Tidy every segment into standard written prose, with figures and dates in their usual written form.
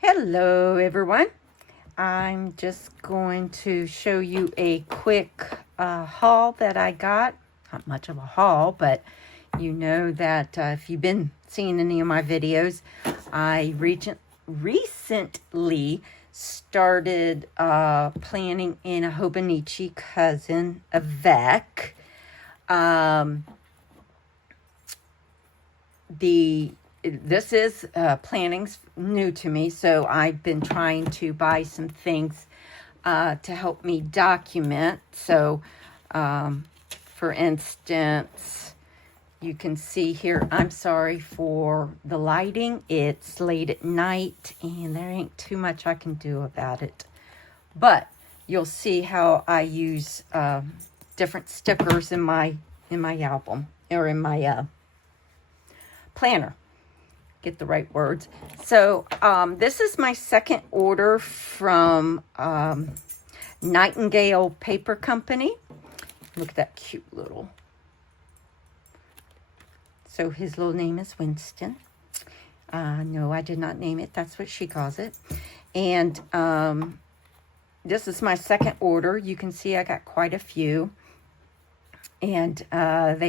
Hello everyone. I'm just going to show you a quick haul that I got. Not much of a haul, but you know that if you've been seeing any of my videos, I recently started planning in a Hobonichi cousin, a VEC. This is planning's new to me, so I've been trying to buy some things to help me document. So, for instance, you can see here, I'm sorry for the lighting. It's late at night, and there ain't too much I can do about it. But you'll see how I use different stickers in my album, or in my planner. Get the right words. So this is my second order from Nightingale Paper Company. Look at that cute little. So his little name is Winston. No, I did not name it. That's what she calls it. And this is my second order. You can see I got quite a few. And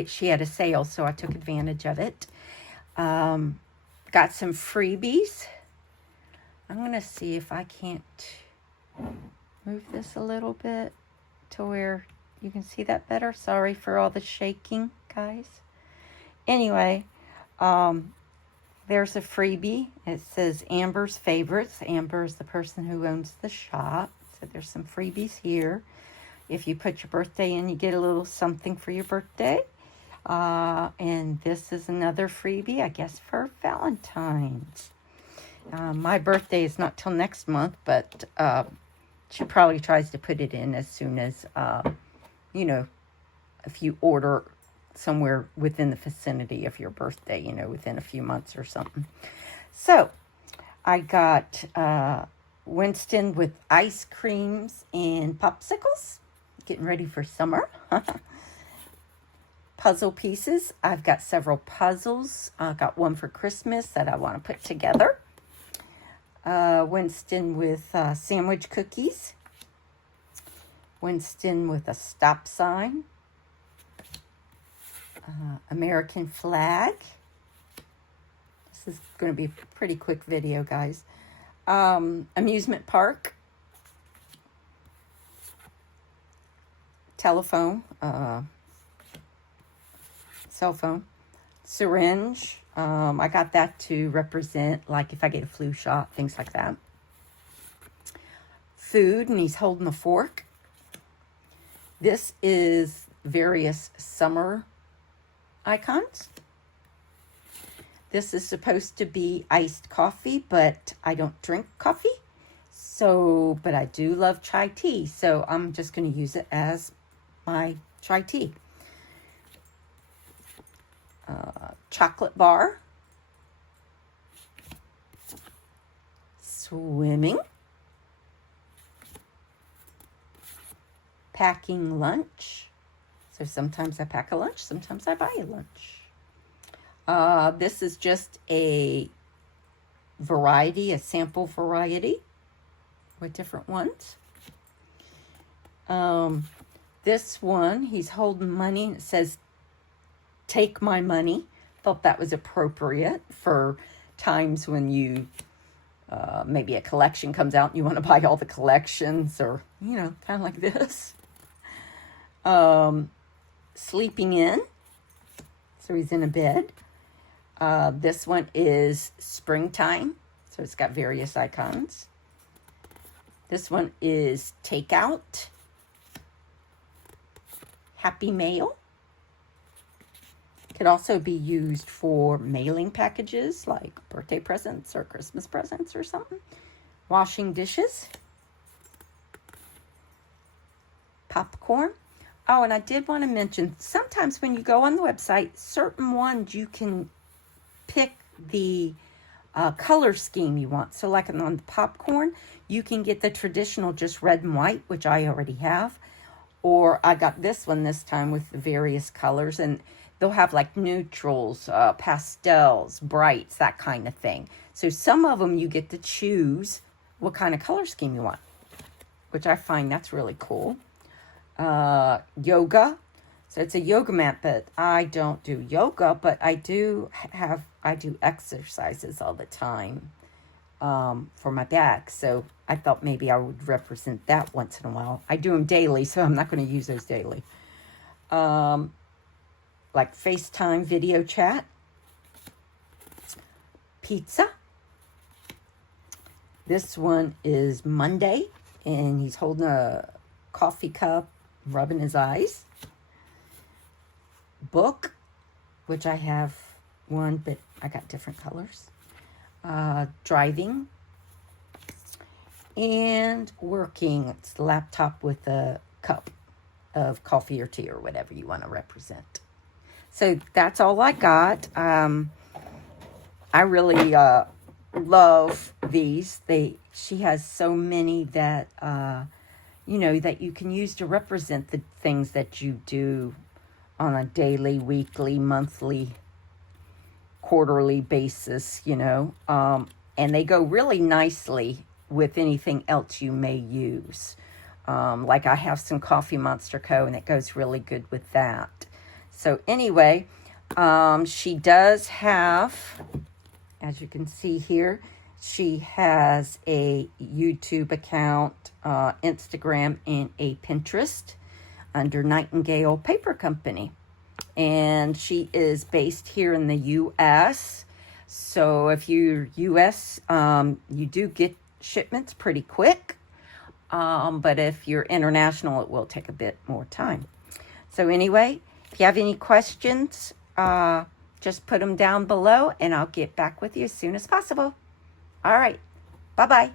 she had a sale, so I took advantage of it. Got some freebies. I'm going to see if I can't move this a little bit to where you can see that better. Sorry for all the shaking, guys. Anyway, there's a freebie. It says Amber's Favorites. Amber is the person who owns the shop. So there's some freebies here. If you put your birthday in, you get a little something for your birthday. And this is another freebie, I guess, for Valentine's. My birthday is not till next month, but she probably tries to put it in as soon as, you know, if you order somewhere within the vicinity of your birthday, you know, within a few months or something. So I got Winston with ice creams and popsicles, getting ready for summer. Puzzle pieces. I've got several puzzles. I got one for Christmas that I want to put together. Winston with sandwich cookies. Winston with a stop sign. American flag. This is going to be a pretty quick video, guys. Amusement park. Telephone. Cell phone, syringe. I got that to represent, like, if I get a flu shot, things like that. Food, and he's holding a fork. This is various summer icons. This is supposed to be iced coffee, but I don't drink coffee. So, but I do love chai tea, so I'm just going to use it as my chai tea. Chocolate bar, swimming, packing lunch. So sometimes I pack a lunch, sometimes I buy a lunch. This is just a variety, a sample variety with different ones. This one, he's holding money, and it says, "Take my money." Thought that was appropriate for times when you, maybe a collection comes out and you want to buy all the collections, or, you know, kind of like this. Sleeping in. So he's in a bed. This one is springtime. So it's got various icons. This one is takeout. Happy mail. Could also be used for mailing packages, like birthday presents or Christmas presents or something. Washing dishes. Popcorn. Oh, and I did want to mention, sometimes when you go on the website, certain ones you can pick the color scheme you want. So like on the popcorn, you can get the traditional just red and white, which I already have. Or I got this one this time with the various colors. And they'll have like neutrals, pastels, brights, that kind of thing. So some of them you get to choose what kind of color scheme you want, which I find that's really cool. Yoga. So it's a yoga mat, but I don't do yoga, but I do exercises all the time for my back. So I thought maybe I would represent that once in a while. I do them daily, so I'm not going to use those daily. Like FaceTime video chat. Pizza. This one is Monday, and he's holding a coffee cup, rubbing his eyes. Book, which I have one, but I got different colors. Driving. And working. It's the laptop with a cup of coffee or tea or whatever you want to represent. So that's all I got. I really love these. She has so many that, that you can use to represent the things that you do on a daily, weekly, monthly, quarterly basis, and they go really nicely with anything else you may use. Like I have some Coffee Monster Co. and it goes really good with that. So anyway, she does have, as you can see here, she has a YouTube account, Instagram, and a Pinterest under Nightingale Paper Company. And she is based here in the U.S. So if you're U.S., you do get shipments pretty quick. But if you're international, it will take a bit more time. So anyway, if you have any questions, just put them down below and I'll get back with you as soon as possible. All right. Bye-bye.